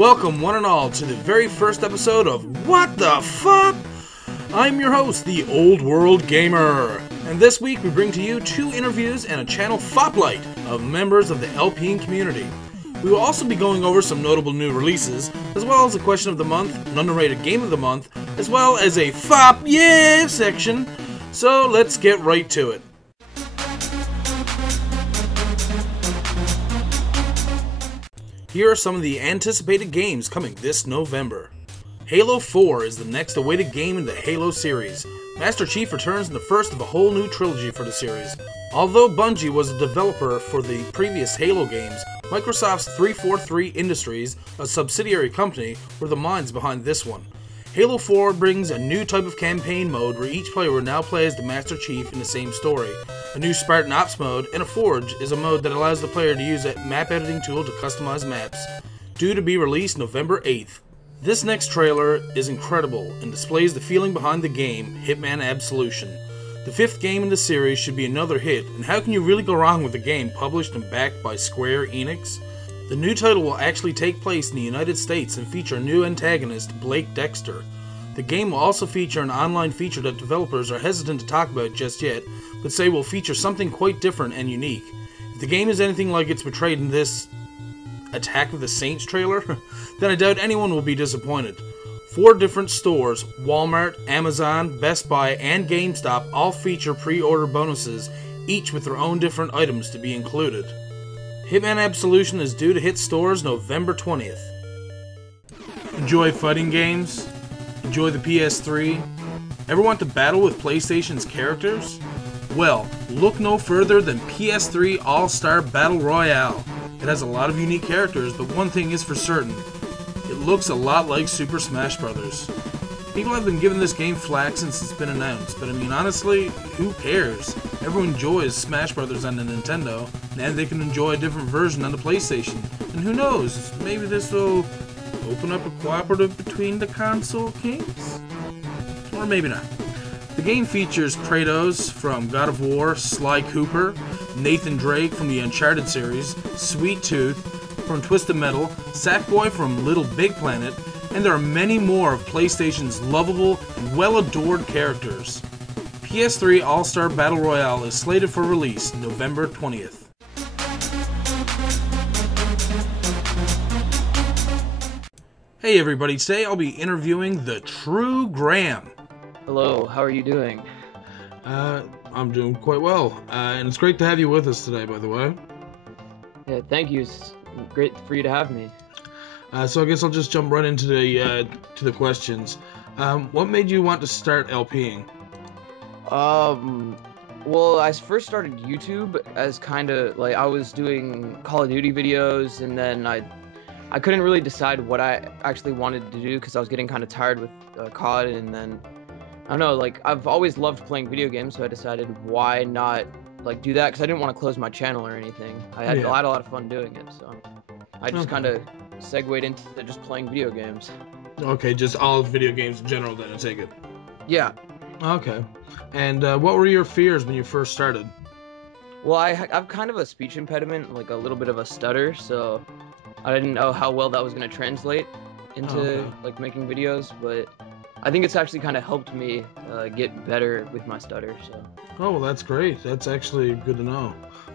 Welcome one and all to the very first episode of What the FoP? I'm your host, the Old World Gamer, and this week we bring to you 2 interviews and a channel FoPlight of members of the LPing community. We will also be going over some notable new releases, as well as a question of the month, an underrated game of the month, as well as a FoP yeah section. So let's get right to it. Here are some of the anticipated games coming this November. Halo 4 is the next awaited game in the Halo series. Master Chief returns in the first of a whole new trilogy for the series. Although Bungie was a developer for the previous Halo games, Microsoft's 343 Industries, a subsidiary company, were the minds behind this one. Halo 4 brings a new type of campaign mode where each player will now play as the Master Chief in the same story. A new Spartan Ops mode and a Forge is a mode that allows the player to use a map editing tool to customize maps. Due to be released November 8th. This next trailer is incredible and displays the feeling behind the game, Hitman Absolution. The 5th game in the series should be another hit, and how can you really go wrong with a game published and backed by Square Enix? The new title will actually take place in the United States and feature a new antagonist, Blake Dexter. The game will also feature an online feature that developers are hesitant to talk about just yet, but say will feature something quite different and unique. If the game is anything like it's portrayed in this Attack of the Saints trailer, then I doubt anyone will be disappointed. 4 different stores, Walmart, Amazon, Best Buy, and GameStop all feature pre-order bonuses, each with their own different items to be included. Hitman Absolution is due to hit stores November 20th. Enjoy fighting games? Enjoy the PS3? Ever want to battle with PlayStation's characters? Well, look no further than PS3 All-Star Battle Royale. It has a lot of unique characters, but one thing is for certain. It looks a lot like Super Smash Bros. People have been giving this game flack since it's been announced, but I mean honestly, who cares? Everyone enjoys Smash Bros. On the Nintendo, and they can enjoy a different version on the PlayStation. And who knows, maybe this will open up a cooperative between the console kings? Or maybe not. The game features Kratos from God of War, Sly Cooper, Nathan Drake from the Uncharted series, Sweet Tooth from Twisted Metal, Sackboy from Little Big Planet, and there are many more of PlayStation's lovable and well-adored characters. PS3 All-Star Battle Royale is slated for release November 20th. Hey everybody, today I'll be interviewing the True Graham. Hello, how are you doing? I'm doing quite well, and it's great to have you with us today, by the way. Yeah, thank you. It's great for you to have me. So I guess I'll just jump right into the questions. What made you want to start LPing? Well, I first started YouTube as kind of like I was doing Call of Duty videos, and then I couldn't really decide what I actually wanted to do because I was getting kind of tired with COD, and then I don't know, like I've always loved playing video games, so I decided why not like do that because I didn't want to close my channel or anything. I had a lot of fun doing it, so I just kind of segued into just playing video games. Okay, just all video games in general then, I take it. Yeah. Okay. And what were your fears when you first started? Well, I've kind of a speech impediment, like a little bit of a stutter, so I didn't know how well that was going to translate into like making videos, but I think it's actually kind of helped me get better with my stutter. So. Oh, well, that's great. That's actually good to know.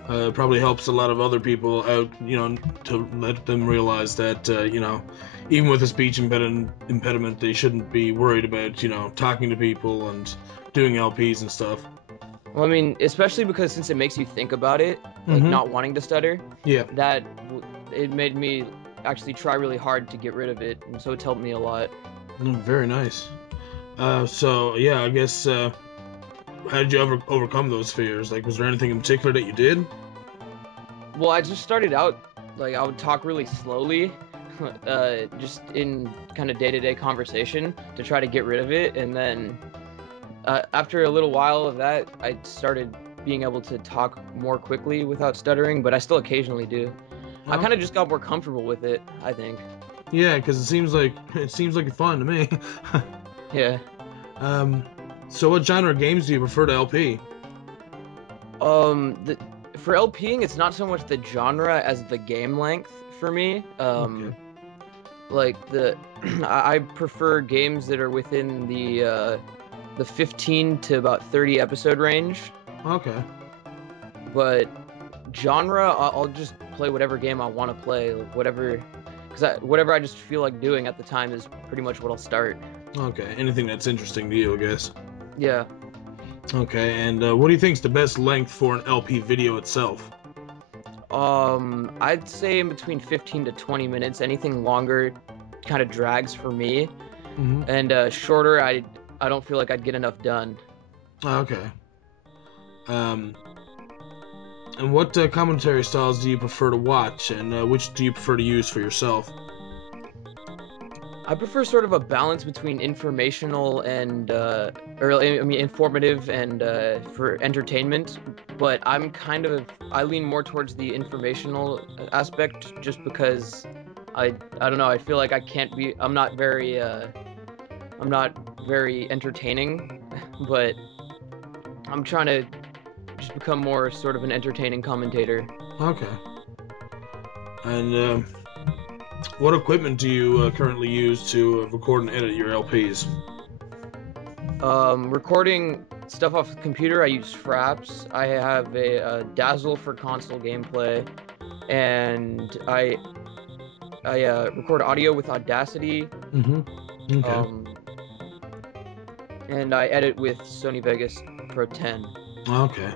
It probably helps a lot of other people out, you know, to let them realize that, you know, even with a speech impediment, they shouldn't be worried about, you know, talking to people and doing LPs and stuff. Well, I mean, especially because since it makes you think about it, like not wanting to stutter, that it made me actually try really hard to get rid of it, and so it's helped me a lot. Very nice. So, yeah, I guess, how did you ever overcome those fears? Like, was there anything in particular that you did? Well, I just started out, like, I would talk really slowly, just in kind of day-to-day conversation to try to get rid of it, and then after a little while of that, I started being able to talk more quickly without stuttering, but I still occasionally do. I kind of just got more comfortable with it, I think. Yeah, because it seems like it's fun to me. Yeah. So what genre of games do you prefer to LP? For LPing, it's not so much the genre as the game length for me. like I prefer games that are within the 15 to about 30 episode range. Okay. But genre, I'll just play whatever game I want to play, like whatever, because whatever I just feel like doing at the time is pretty much what I'll start. Okay. Anything that's interesting to you, I guess. Yeah. Okay. And what do you think is the best length for an LP video itself? I'd say in between 15 to 20 minutes. Anything longer kind of drags for me, Mm-hmm. and shorter, I don't feel like I'd get enough done. Okay. Um, and what commentary styles do you prefer to watch, and which do you prefer to use for yourself? I prefer sort of a balance between informational and, or I mean, informative and for entertainment. But I lean more towards the informational aspect, just because I don't know. I feel like I'm not very entertaining, but I'm trying to just become more sort of an entertaining commentator. Okay. And what equipment do you currently use to record and edit your LPs? Recording stuff off the computer, I use Fraps. I have a Dazzle for console gameplay, and I record audio with Audacity. Mm-hmm. Okay. Um, and I edit with Sony Vegas Pro 10. Okay.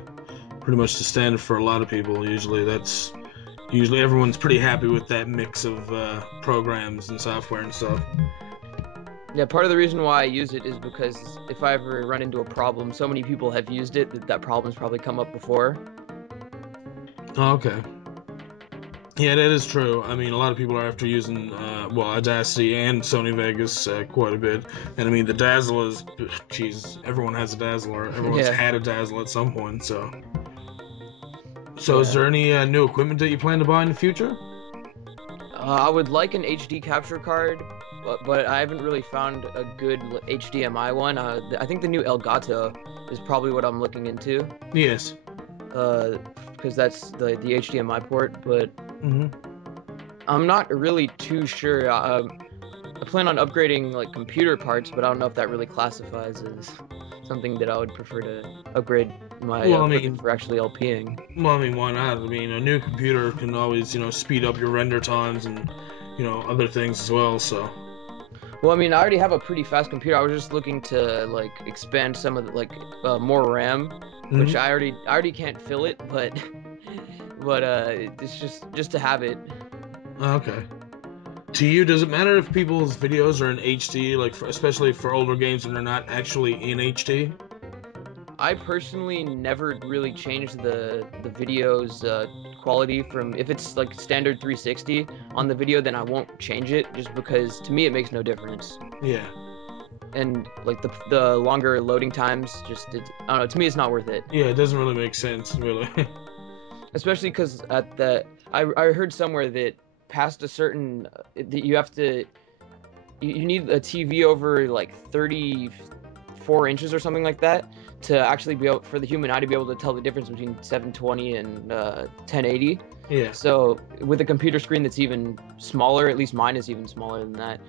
Pretty much the standard for a lot of people. Usually everyone's pretty happy with that mix of programs and software and stuff. Yeah, part of the reason why I use it is because if I ever run into a problem, so many people have used it that problem's probably come up before. Okay. Yeah, that is true. I mean, a lot of people are after using, Audacity and Sony Vegas quite a bit. And I mean, the Dazzle is, geez, everyone has a Dazzle, or everyone's Yeah. had a Dazzle at some point, so. Yeah. Is there any new equipment that you plan to buy in the future? I would like an HD capture card, but I haven't really found a good HDMI one. I think the new Elgato is probably what I'm looking into, Yes. because that's the HDMI port. But Mm-hmm. I'm not really too sure. I plan on upgrading like computer parts, but I don't know if that really classifies as something that I would prefer to upgrade my Well, I equipment mean, for actually LPing. why not? I mean, a new computer can always, speed up your render times and, other things as well, so. Well, I mean, I already have a pretty fast computer. I was just looking to like expand some of the more RAM, which Mhm. I already can't fill it, but it's just to have it. Okay. To you, does it matter if people's videos are in HD, like especially for older games and they're not actually in HD? I personally never really changed the video's quality from if it's like standard 360 on the video, then I won't change it just because to me it makes no difference. Yeah. And like the longer loading times, I don't know. To me, it's not worth it. Yeah, it doesn't really make sense, really. Especially because I heard somewhere that past a certain that you have to you need a TV over like 34 inches or something like that to actually be able for the human eye to be able to tell the difference between 720 and 1080. Yeah. So with a computer screen that's even smaller, at least mine is even smaller than that.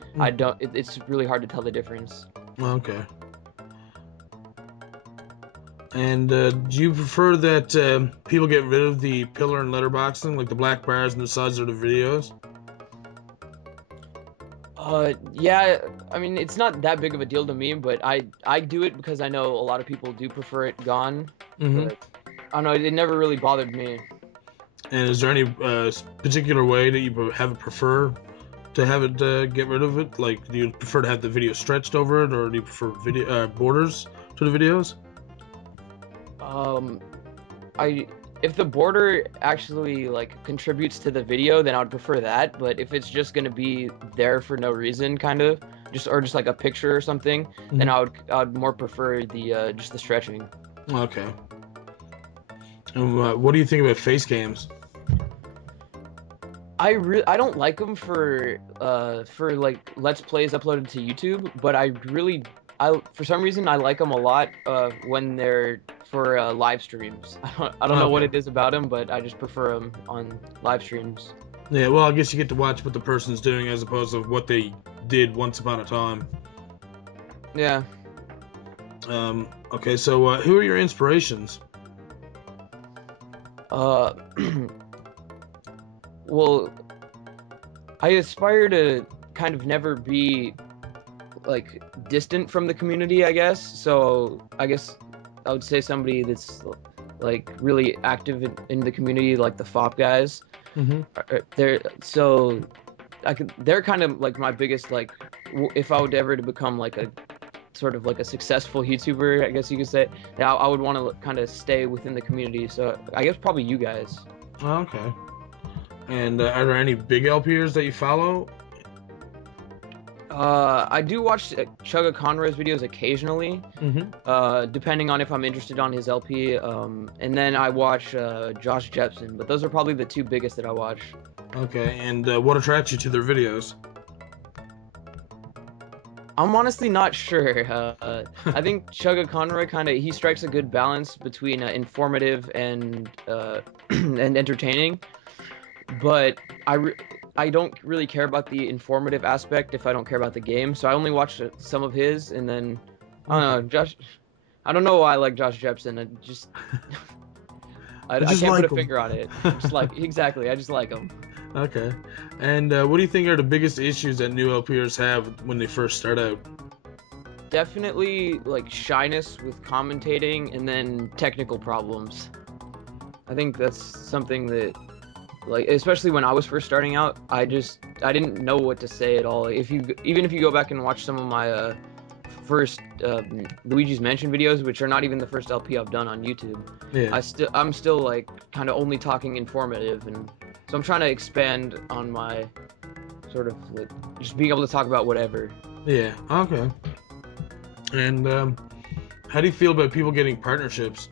It's really hard to tell the difference. Okay. And do you prefer that people get rid of the pillar and letterboxing, like the black bars on the sides of the videos? Yeah, I mean, it's not that big of a deal to me, but I do it because I know a lot of people do prefer it gone. Mm-hmm. But I don't know, it never really bothered me. And is there any particular way that you prefer to have it get rid of it? Like, do you prefer to have the video stretched over it, or do you prefer video borders to the videos? I if the border actually like contributes to the video, then I would prefer that. But if it's just gonna be there for no reason, kind of just like a picture or something, then I would more prefer the just the stretching. Okay. And what do you think about face cams? I don't like them for like let's plays uploaded to YouTube, but I for some reason I like them a lot when they're for live streams. I don't know what it is about them, but I just prefer them on live streams. Yeah, well, I guess you get to watch what the person's doing as opposed to what they did once upon a time. Yeah. Okay, so who are your inspirations? Uh, well, I aspire to kind of never be like distant from the community, I guess. So I guess I would say somebody that's like really active in the community, like the FoP guys. Mm-hmm. They're so they're kind of like my biggest like if I would ever to become like a sort of like a successful YouTuber, I guess you could say. Yeah, I would want to kind of stay within the community. So I guess probably you guys. Okay. And are there any big LPers that you follow? I do watch Chugga Conroy's videos occasionally, Mm-hmm. depending on if I'm interested on his LP. And then I watch Josh Jepson, but those are probably the two biggest that I watch. Okay, and what attracts you to their videos? I'm honestly not sure. I think Chugga Conroy he strikes a good balance between informative and and entertaining. But I don't really care about the informative aspect if I don't care about the game. So I only watched some of his, and then I don't know, Josh. I don't know why I like Josh Jepson. I just can't like put a them. finger on it. Just like exactly, I just like him. Okay. And what do you think are the biggest issues that new LPers have when they first start out? Definitely like shyness with commentating, and then technical problems. I think that's something that, like, especially when I was first starting out, I didn't know what to say at all. Even if you go back and watch some of my first Luigi's Mansion videos, which are not even the first LP I've done on YouTube, Yeah. I'm still like kind of only talking informative, and so I'm trying to expand on my sort of like just being able to talk about whatever. Yeah. Okay. And how do you feel about people getting partnerships?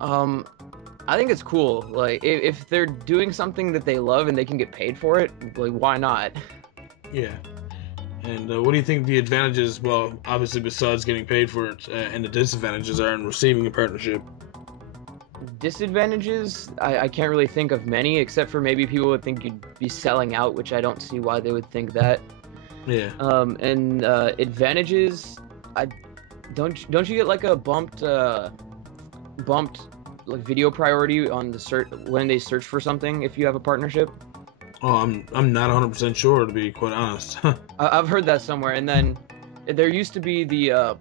I think it's cool. Like if they're doing something that they love and they can get paid for it, like why not? Yeah. And what do you think the advantages, well, obviously besides getting paid for it, and the disadvantages are in receiving a partnership? Disadvantages, I can't really think of many, except for maybe people would think you'd be selling out, which I don't see why they would think that. Yeah. And advantages, I don't you get like a bumped like video priority on the search when they search for something if you have a partnership? Oh, I'm not 100% sure, to be quite honest. I've heard that somewhere. And then there used to be the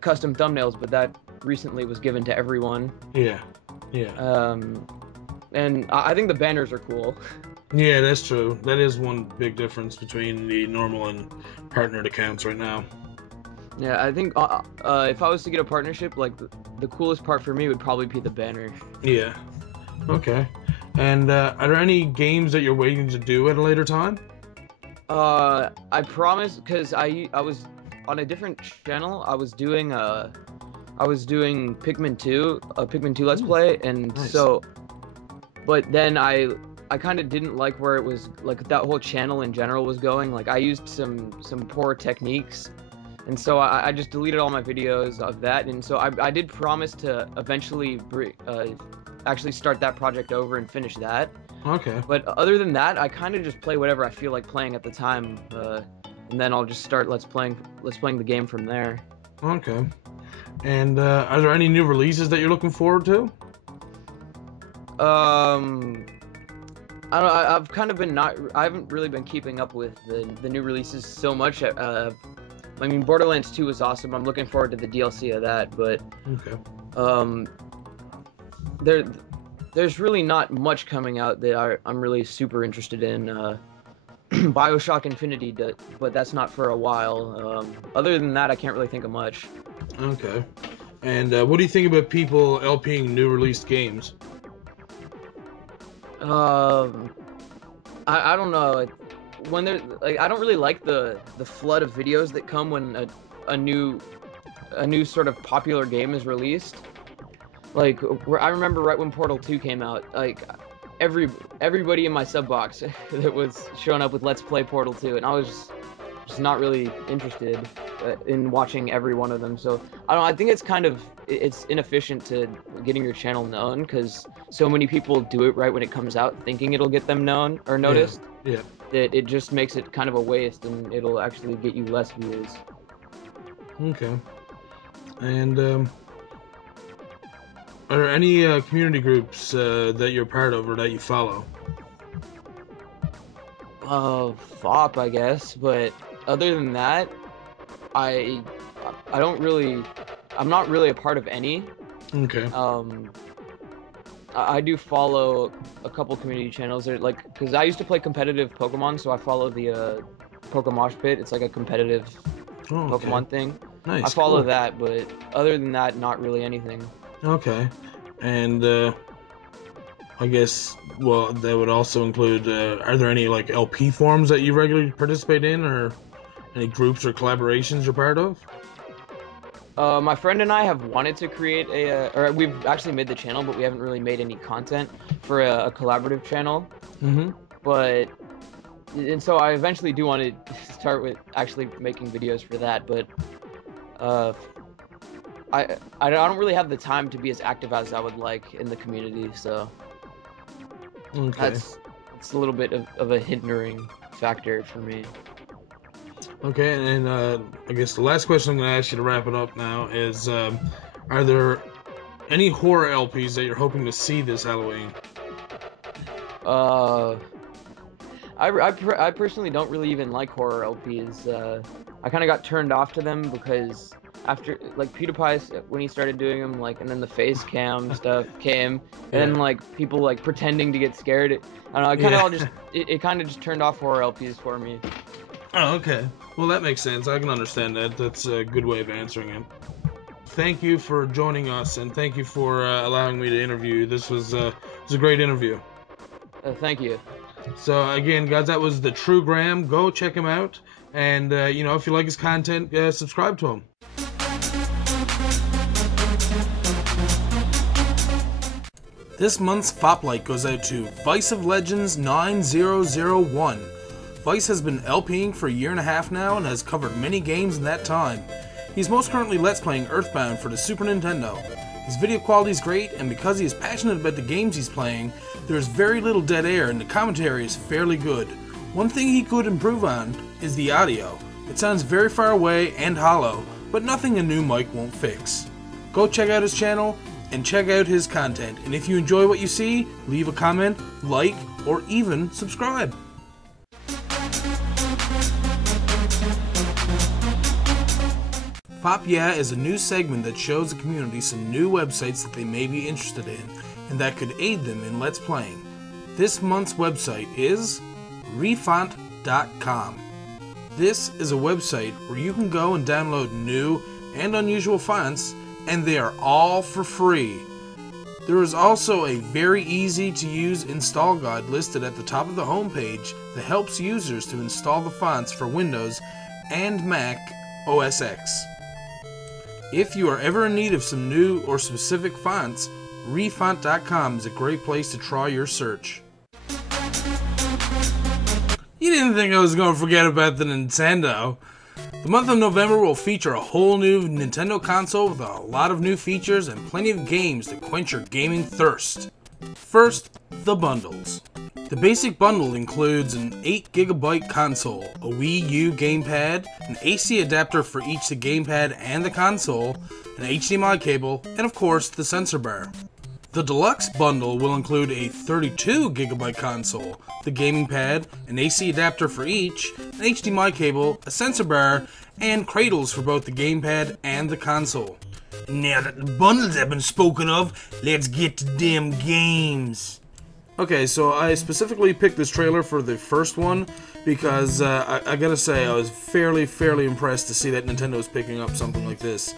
custom thumbnails, but that recently was given to everyone. Yeah. Yeah. And I think the banners are cool. Yeah, that's true. That is one big difference between the normal and partnered accounts right now. Yeah, I think if I was to get a partnership, like the coolest part for me would probably be the banner. Yeah. Okay. And are there any games that you're waiting to do at a later time? I promise, because I was on a different channel. I was doing Pikmin 2, a Pikmin 2 Let's Play, and Nice. so, but then I kind of didn't like where it was, like that whole channel in general was going. Like I used some poor techniques, and so I just deleted all my videos of that. And so I did promise to eventually actually start that project over and finish that. Okay. But other than that, I kind of just play whatever I feel like playing at the time, and then I'll just start let's playing the game from there. Okay. And are there any new releases that you're looking forward to? I don't. I've kind of been not. I haven't really been keeping up with the new releases so much. I mean, Borderlands 2 was awesome. I'm looking forward to the DLC of that, but Okay. there's really not much coming out that I'm really super interested in. BioShock Infinity, but that's not for a while. Other than that, I can't really think of much. Okay. And what do you think about people LPing new released games? I don't know. When they're like, I don't really like the flood of videos that come when a new sort of popular game is released. Like I remember right when Portal 2 came out, like everybody in my sub box that was showing up with Let's Play Portal 2, and I was just not really interested. in watching every one of them. So I don't know, I think it's inefficient to getting your channel known because so many people do it right when it comes out, thinking it'll get them known or noticed. Yeah. That it just makes it kind of a waste, and it'll actually get you less views. Okay. And are there any community groups that you're part of or that you follow? FoP, I guess, but other than that, I don't really, I'm not really a part of any. Okay. I do follow a couple community channels. They're like, because I used to play competitive Pokemon, so I follow the Pokemosh Pit. It's like a competitive Pokemon thing. Nice. I follow cool. that, but other than that, not really anything. Okay. And I guess, well, that would also include, are there any like LP forums that you regularly participate in, or any groups or collaborations you're part of? My friend and I have wanted to create or we've actually made the channel, but we haven't really made any content for a collaborative channel. Mm-hmm. But, and so I eventually do want to start with actually making videos for that, but I don't really have the time to be as active as I would like in the community, so Okay. it's a little bit of a hindering factor for me. Okay, and I guess the last question I'm going to ask you to wrap it up now is, are there any horror LPs that you're hoping to see this Halloween? I personally don't really even like horror LPs. I kind of got turned off to them because after, like, PewDiePie, when he started doing them, like, and then the face cam stuff came, and then, like, people, like, pretending to get scared. I don't know, it kind of all just, it kind of just turned off horror LPs for me. Oh, okay. Well, that makes sense. I can understand that. That's a good way of answering it. Thank you for joining us, and thank you for allowing me to interview you. This was a great interview. Thank you. So, again, guys, that was the True Graham. Go check him out, and, you know, if you like his content, subscribe to him. This month's FoP Light goes out to Vice of Legends 9001. Vice has been LPing for a year and a half now and has covered many games in that time. He's most currently Let's Playing Earthbound for the Super Nintendo. His video quality is great, and because he is passionate about the games he's playing, there is very little dead air and the commentary is fairly good. One thing he could improve on is the audio. It sounds very far away and hollow, but nothing a new mic won't fix. Go check out his channel and check out his content, and if you enjoy what you see, leave a comment, like, or even subscribe. FoP Yeah is a new segment that shows the community some new websites that they may be interested in and that could aid them in Let's Playing. This month's website is refont.com. This is a website where you can go and download new and unusual fonts, and they are all for free. There is also a very easy to use install guide listed at the top of the homepage that helps users to install the fonts for Windows and Mac OS X. If you are ever in need of some new or specific fonts, refont.com is a great place to try your search. You didn't think I was going to forget about the Nintendo. The month of November will feature a whole new Nintendo console with a lot of new features and plenty of games to quench your gaming thirst. First, the bundles. The basic bundle includes an 8GB console, a Wii-u gamepad, an AC adapter for each the gamepad and the console, an HDMI cable, and of course the sensor bar. The deluxe bundle will include a 32GB console, the gaming pad, an AC adapter for each, an HDMI cable, a sensor bar, and cradles for both the gamepad and the console. Now that the bundles have been spoken of, let's get to them games. Okay, so I specifically picked this trailer for the first one because I gotta say I was fairly impressed to see that Nintendo's picking up something like this.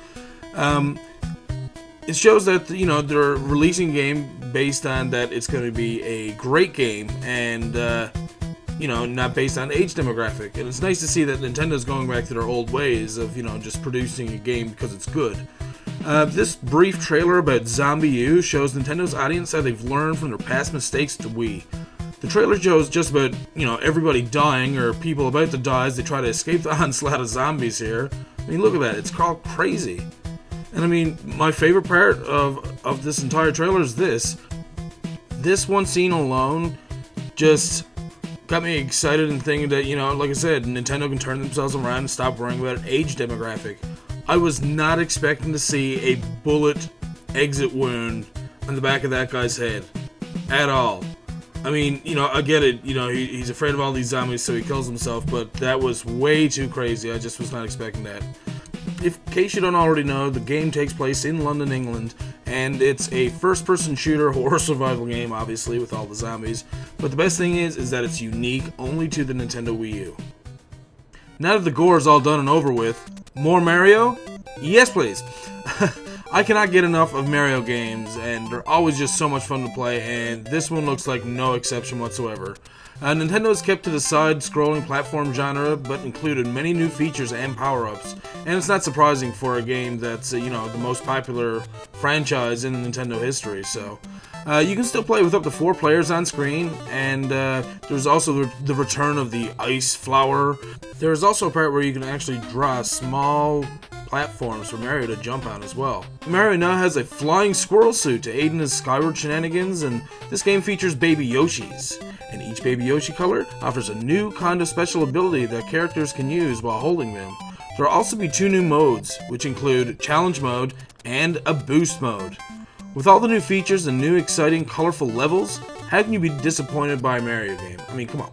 It shows that, you know, they're releasing a game based on that it's going to be a great game and, you know, not based on age demographic. And it's nice to see that Nintendo's going back to their old ways of, you know, just producing a game because it's good. This brief trailer about Zombie-U shows Nintendo's audience how they've learned from their past mistakes to Wii. The trailer shows just about, you know, everybody dying or people about to die as they try to escape the onslaught of zombies here. I mean, look at that. It's called crazy. And I mean, my favorite part of this entire trailer is this. This one scene alone just got me excited and thinking that, you know, like I said, Nintendo can turn themselves around and stop worrying about an age demographic. I was not expecting to see a bullet exit wound on the back of that guy's head. At all. I mean, you know, I get it. You know, he's afraid of all these zombies, so he kills himself, but that was way too crazy. I just was not expecting that. In case you don't already know, the game takes place in London, England, and it's a first-person shooter horror survival game, obviously, with all the zombies. But the best thing is that it's unique only to the Nintendo Wii U. Now that the gore is all done and over with, more Mario? Yes, please! I cannot get enough of Mario games, and they're always just so much fun to play, and this one looks like no exception whatsoever. Nintendo has kept to the side-scrolling platform genre, but included many new features and power-ups, and it's not surprising for a game that's, you know, the most popular franchise in Nintendo history, so... you can still play with up to 4 players on screen, and there's also the return of the ice flower. There's also a part where you can actually draw small platforms for Mario to jump on as well. Mario now has a flying squirrel suit to aid in his skyward shenanigans, and this game features baby Yoshis. And each baby Yoshi color offers a new kind of special ability that characters can use while holding them. There will also be 2 new modes, which include Challenge Mode and a Boost Mode. With all the new features and new exciting colorful levels, how can you be disappointed by a Mario game? I mean, come on.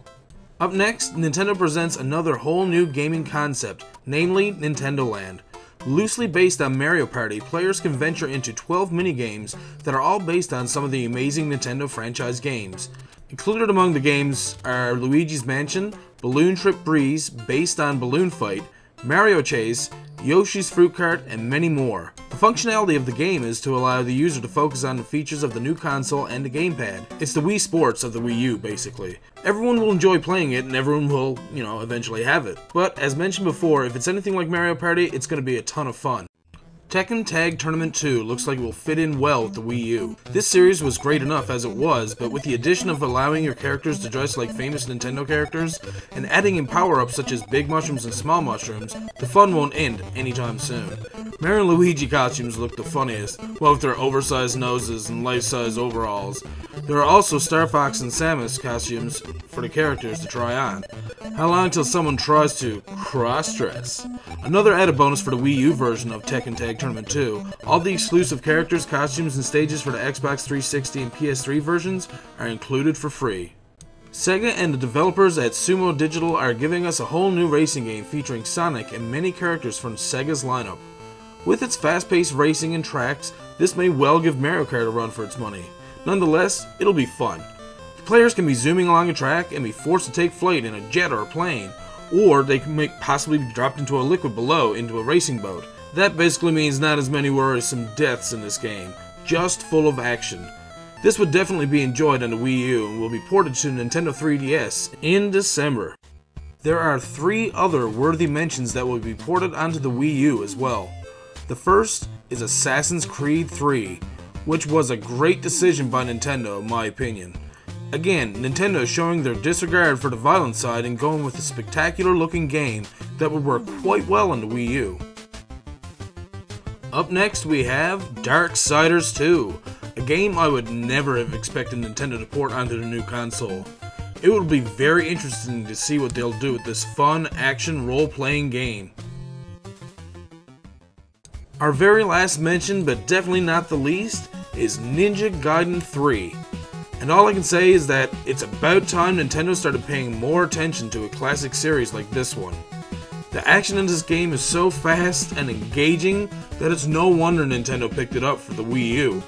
Up next, Nintendo presents another whole new gaming concept, namely Nintendo Land. Loosely based on Mario Party, players can venture into 12 minigames that are all based on some of the amazing Nintendo franchise games. Included among the games are Luigi's Mansion, Balloon Trip Breeze, based on Balloon Fight, Mario Chase, Yoshi's Fruit Cart, and many more. The functionality of the game is to allow the user to focus on the features of the new console and the gamepad. It's the Wii Sports of the Wii U, basically. Everyone will enjoy playing it, and everyone will, you know, eventually have it. But, as mentioned before, if it's anything like Mario Party, it's going to be a ton of fun. Tekken Tag Tournament 2 looks like it will fit in well with the Wii U. This series was great enough as it was, but with the addition of allowing your characters to dress like famous Nintendo characters, and adding in power-ups such as Big Mushrooms and Small Mushrooms, the fun won't end anytime soon. Mario and Luigi costumes look the funniest, what with their oversized noses and life-size overalls. There are also Star Fox and Samus costumes for the characters to try on. How long till someone tries to cross-dress? Another added bonus for the Wii U version of Tekken Tag Tournament 2, all the exclusive characters, costumes, and stages for the Xbox 360 and PS3 versions are included for free. Sega and the developers at Sumo Digital are giving us a whole new racing game featuring Sonic and many characters from Sega's lineup. With its fast-paced racing and tracks, this may well give Mario Kart a run for its money. Nonetheless, it'll be fun. The players can be zooming along a track and be forced to take flight in a jet or a plane, or they can possibly be dropped into a liquid below into a racing boat. That basically means not as many worrisome deaths in this game, just full of action. This would definitely be enjoyed on the Wii U and will be ported to Nintendo 3DS in December. There are 3 other worthy mentions that will be ported onto the Wii U as well. The first is Assassin's Creed 3, which was a great decision by Nintendo in my opinion. Again, Nintendo showing their disregard for the violent side and going with a spectacular looking game that would work quite well on the Wii U. Up next we have Darksiders 2, a game I would never have expected Nintendo to port onto the new console. It will be very interesting to see what they'll do with this fun action role-playing game. Our very last mention, but definitely not the least, is Ninja Gaiden 3. And all I can say is that it's about time Nintendo started paying more attention to a classic series like this one. The action in this game is so fast and engaging that it's no wonder Nintendo picked it up for the Wii U.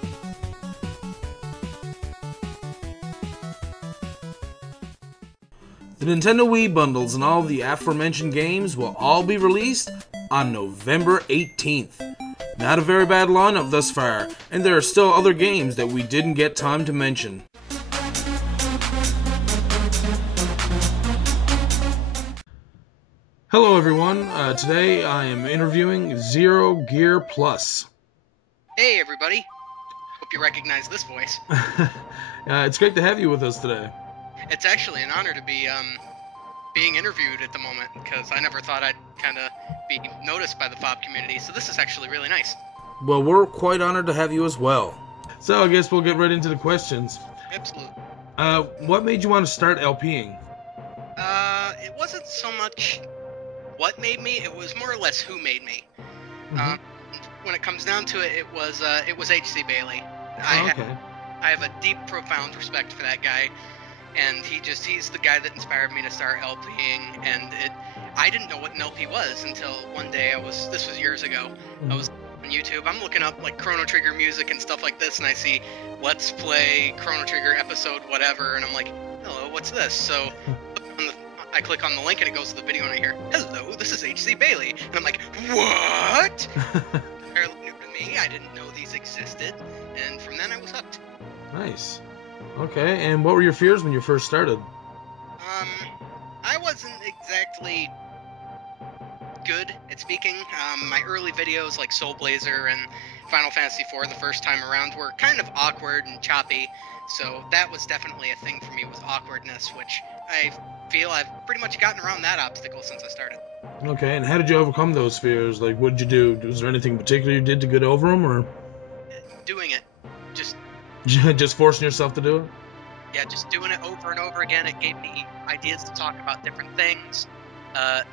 The Nintendo Wii bundles and all of the aforementioned games will all be released on November 18th. Not a very bad lineup thus far, and there are still other games that we didn't get time to mention. Hello everyone, today I am interviewing Zero Gear Plus. Hey everybody, hope you recognize this voice. It's great to have you with us today. It's actually an honor to be being interviewed at the moment, because I never thought I'd kind of be noticed by the FoP community, so this is actually really nice. Well, we're quite honored to have you as well. So I guess we'll get right into the questions. Absolutely. What made you want to start LPing? It wasn't so much what made me, it was more or less who made me. When it comes down to it, it was H.C. Bailey. Okay. I have a deep, profound respect for that guy, and he's the guy that inspired me to start LPing, and I didn't know what an LP was until one day this was years ago, I was on YouTube, I'm looking up like Chrono Trigger music and stuff like this, and I see Let's Play Chrono Trigger episode whatever, and I'm like, hello, what's this? So I click on the link and it goes to the video and I hear, hello, this is H.C. Bailey, and I'm like, what? Fairly new to me, I didn't know these existed, and from then I was hooked. Nice. Okay, and what were your fears when you first started? I wasn't exactly good at speaking. My early videos like Soul Blazer and Final Fantasy IV the first time around were kind of awkward and choppy, so that was definitely a thing for me, was awkwardness, which I feel I've pretty much gotten around that obstacle since I started. Okay, and how did you overcome those fears? Like, what did you do? Was there anything particular you did to get over them, or Doing it. just forcing yourself to do it? Yeah, just doing it over and over again. It gave me ideas to talk about different things.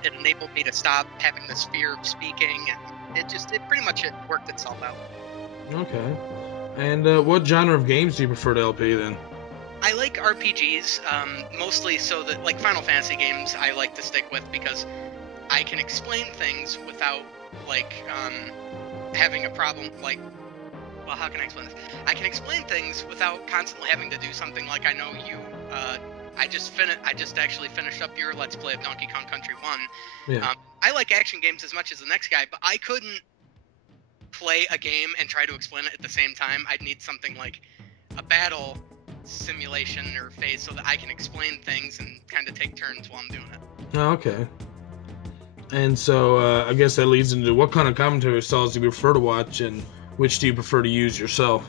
It enabled me to stop having this fear of speaking, and it pretty much worked itself out. Okay. And what genre of games do you prefer to LP then? I like RPGs, mostly so that, like Final Fantasy games, I like to stick with because I can explain things without, like, having a problem, like, well, how can I explain this? I can explain things without constantly having to do something like I know you, I just actually finished up your Let's Play of Donkey Kong Country 1. Yeah. I like action games as much as the next guy, but I couldn't play a game and try to explain it at the same time. I'd need something like a battle simulation or phase so that I can explain things and kind of take turns while I'm doing it. Oh, okay. And so I guess that leads into what kind of commentary styles do you prefer to watch, and which do you prefer to use yourself?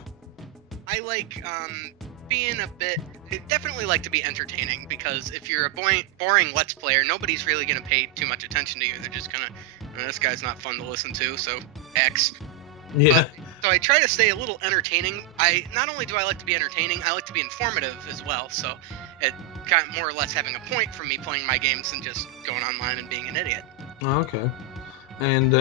I like being a bit... I definitely like to be entertaining, because if you're a boring Let's Player, nobody's really going to pay too much attention to you. They're just going to, this guy's not fun to listen to, so X. Yeah. So I try to stay a little entertaining. Not only do I like to be entertaining, I like to be informative as well, so it kind of more or less having a point for me playing my games than just going online and being an idiot. Oh, okay. And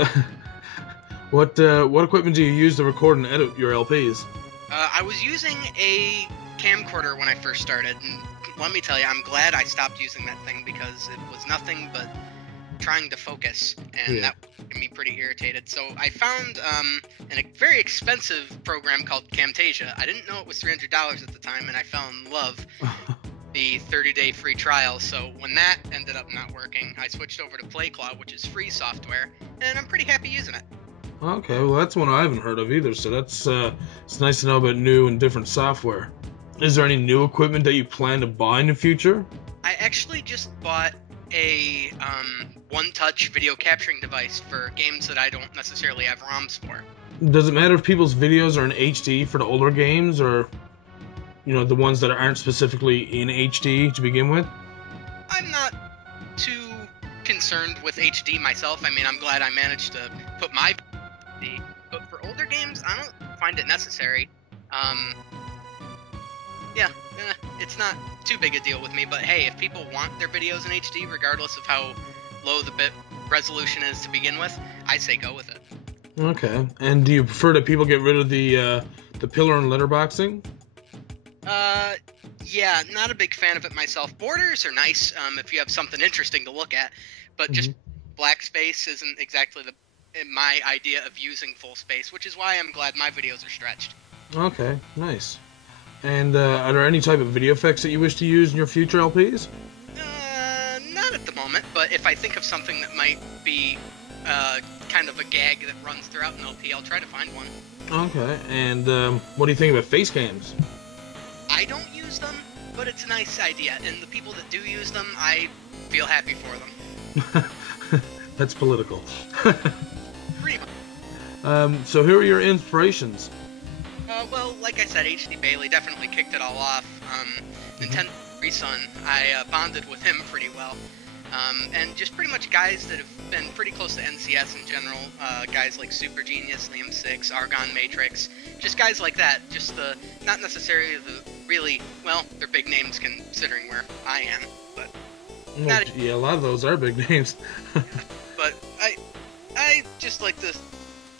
what equipment do you use to record and edit your LPs? I was using a camcorder when I first started, and let me tell you, I'm glad I stopped using that thing, because it was nothing but trying to focus, and that made me pretty irritated. So I found a very expensive program called Camtasia. I didn't know it was $300 at the time, and I fell in love the 30-day free trial. So when that ended up not working, I switched over to PlayCloud, which is free software, and I'm pretty happy using it. Okay, well that's one I haven't heard of either, so that's it's nice to know about new and different software. Is there any new equipment that you plan to buy in the future? I actually just bought a one-touch video capturing device for games that I don't necessarily have ROMs for. Does it matter if people's videos are in HD for the older games, or the ones that aren't specifically in HD to begin with? I'm not too concerned with HD myself. I mean, I'm glad I managed to put my HD, but for older games, I don't find it necessary. It's not too big a deal with me, but hey, if people want their videos in HD, regardless of how low the bit resolution is to begin with, I say go with it. Okay, and do you prefer that people get rid of the pillar and letterboxing? Yeah, not a big fan of it myself. Borders are nice if you have something interesting to look at, but just black space isn't exactly my idea of using full space, which is why I'm glad my videos are stretched. Okay, nice. And are there any type of video effects that you wish to use in your future LPs? Not at the moment, but if I think of something that might be kind of a gag that runs throughout an LP, I'll try to find one. Okay, and what do you think about face cams? I don't use them, but it's a nice idea, and the people that do use them, I feel happy for them. That's political. Pretty much. So who are your inspirations? Well, like I said, H.C. Bailey definitely kicked it all off. Nintendo Son, I bonded with him pretty well. and just pretty much guys that have been pretty close to NCS in general. Guys like Super Genius, Liam Six, Argon Matrix, just guys like that. Just not necessarily the really, well, they're big names considering where I am, but yeah, a lot of those are big names. But I just like to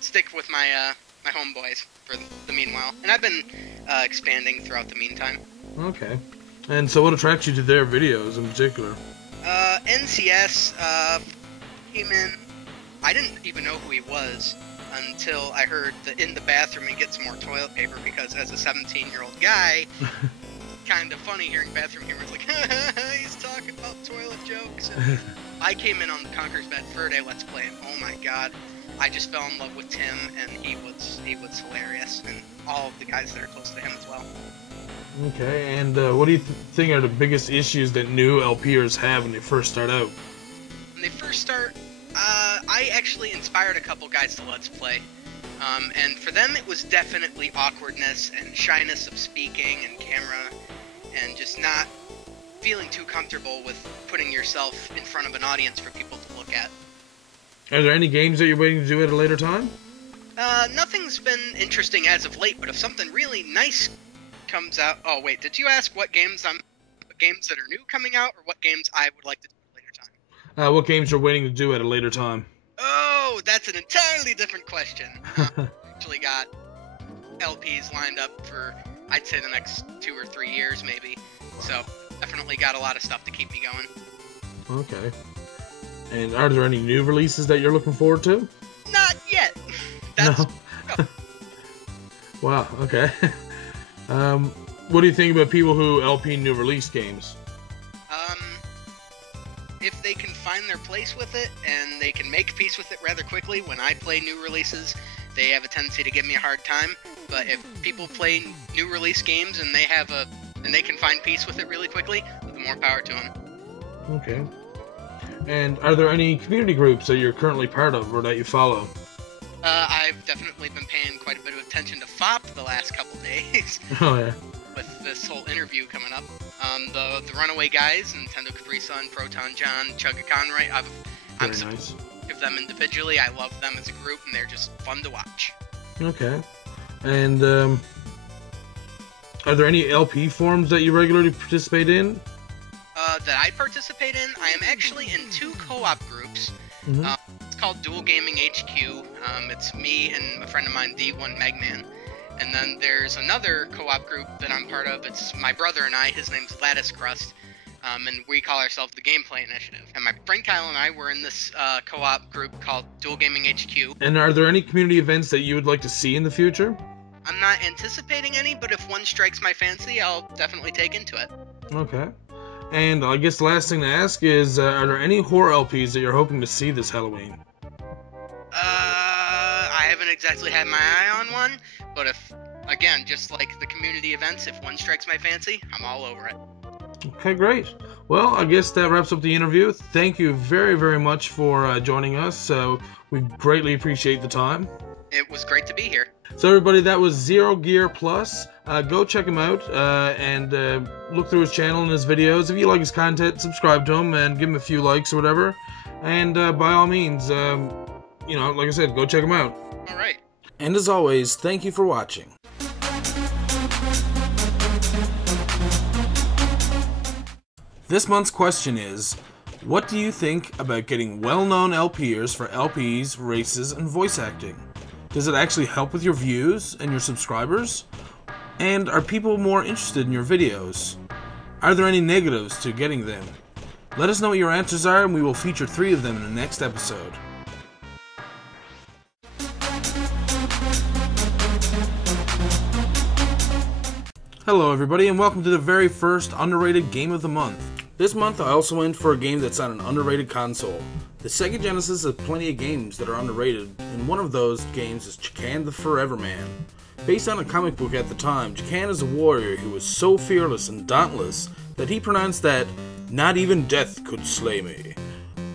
stick with my my homeboys for the meanwhile, and I've been expanding throughout the meantime. Okay. And so what attracts you to their videos in particular? NCS came in. I didn't even know who he was until I heard the in the bathroom and get some more toilet paper, because as a 17-year-old guy, kind of funny hearing bathroom humor. It's like, he's talking about toilet jokes. And I came in on the Conker's Bad Fur Day Let's Play, and oh my god, I just fell in love with Tim, and he was hilarious, and all of the guys that are close to him as well. Okay, and what do you think are the biggest issues that new LPers have when they first start out? When they first start, I actually inspired a couple guys to Let's Play, and for them it was definitely awkwardness and shyness of speaking and camera, and just not feeling too comfortable with putting yourself in front of an audience for people to look at. Are there any games that you're waiting to do at a later time? Nothing's been interesting as of late, but if something really nice comes out... Oh, wait, did you ask what games that are new coming out, or what games I would like to do at a later time? What games you're waiting to do at a later time? Oh, that's an entirely different question. Actually got LPs lined up for, I'd say, the next 2 or 3 years, maybe. So, definitely got a lot of stuff to keep me going. Okay. And are there any new releases that you're looking forward to? Not yet. That's... No. Wow, okay. What do you think about people who LP new release games? If they can find their place with it, and they can make peace with it rather quickly, when I play new releases, they have a tendency to give me a hard time. But if people play new release games and they can find peace with it really quickly, the more power to them. Okay. And are there any community groups that you're currently part of or that you follow? I've definitely been paying quite a bit of attention to FoP the last couple days. Oh, yeah. With this whole interview coming up. The Runaway Guys, Nintendo Capri Sun, Proton John, Chugga Conroy, I'm nice. Of them individually. I love them as a group, and they're just fun to watch. Okay. And are there any LP forums that you regularly participate in? That I participate in? I am actually in 2 co-op groups. Mm-hmm. It's called Dual Gaming HQ. It's me and a friend of mine, D1 Megman. And then there's another co-op group that I'm part of. It's my brother and I. His name's Lattice Crust. And we call ourselves the Gameplay Initiative. And my friend Kyle and I were in this co-op group called Dual Gaming HQ. And are there any community events that you would like to see in the future? I'm not anticipating any, but if one strikes my fancy, I'll definitely take into it. Okay. And I guess the last thing to ask is, are there any horror LPs that you're hoping to see this Halloween? I haven't exactly had my eye on one, but if, again, just like the community events, if one strikes my fancy, I'm all over it. Okay, great. Well, I guess that wraps up the interview. Thank you very, very much for joining us. We greatly appreciate the time. It was great to be here. So everybody, that was Zero Gear Plus. Go check him out and look through his channel and his videos. If you like his content, subscribe to him and give him a few likes or whatever. And by all means, like I said, go check him out. All right. And as always, thank you for watching. This month's question is, what do you think about getting well-known LPers for LPs, races, and voice acting? Does it actually help with your views and your subscribers? And are people more interested in your videos? Are there any negatives to getting them? Let us know what your answers are, and we will feature 3 of them in the next episode. Hello everybody, and welcome to the very first underrated game of the month. This month I also went for a game that's on an underrated console. The Sega Genesis has plenty of games that are underrated, and one of those games is Jakan the Forever Man. Based on a comic book at the time, Jakan is a warrior who was so fearless and dauntless that he pronounced that, "Not even death could slay me."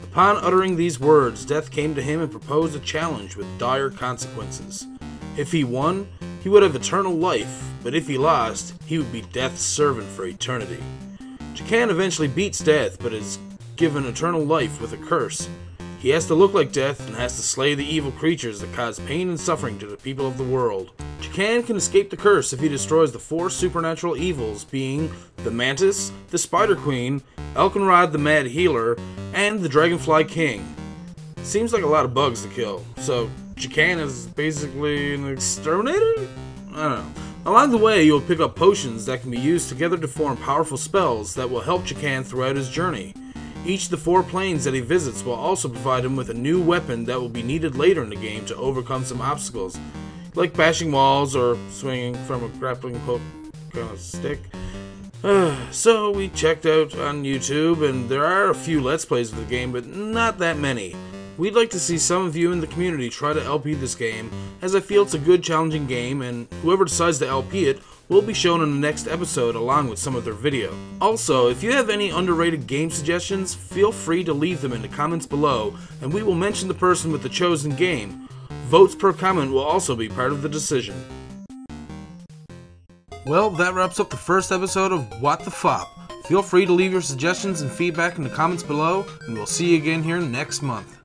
Upon uttering these words, death came to him and proposed a challenge with dire consequences. If he won, he would have eternal life, but if he lost, he would be death's servant for eternity. Jakan eventually beats death, but his given eternal life with a curse. He has to look like death and has to slay the evil creatures that cause pain and suffering to the people of the world. Jacan can escape the curse if he destroys the 4 supernatural evils, being the Mantis, the Spider Queen, Elkenrod the Mad Healer, and the Dragonfly King. Seems like a lot of bugs to kill, so Jacan is basically an exterminator? I don't know. Along the way, you'll pick up potions that can be used together to form powerful spells that will help Jacan throughout his journey. Each of the 4 planes that he visits will also provide him with a new weapon that will be needed later in the game to overcome some obstacles, like bashing walls or swinging from a grappling hook kind of stick. So we checked out on YouTube, and there are a few Let's Plays of the game, but not that many. We'd like to see some of you in the community try to LP this game, as I feel it's a good challenging game, and whoever decides to LP it will be shown in the next episode along with some of their video. Also, if you have any underrated game suggestions, feel free to leave them in the comments below, and we will mention the person with the chosen game. Votes per comment will also be part of the decision. Well, that wraps up the first episode of What the FoP. Feel free to leave your suggestions and feedback in the comments below, and we'll see you again here next month.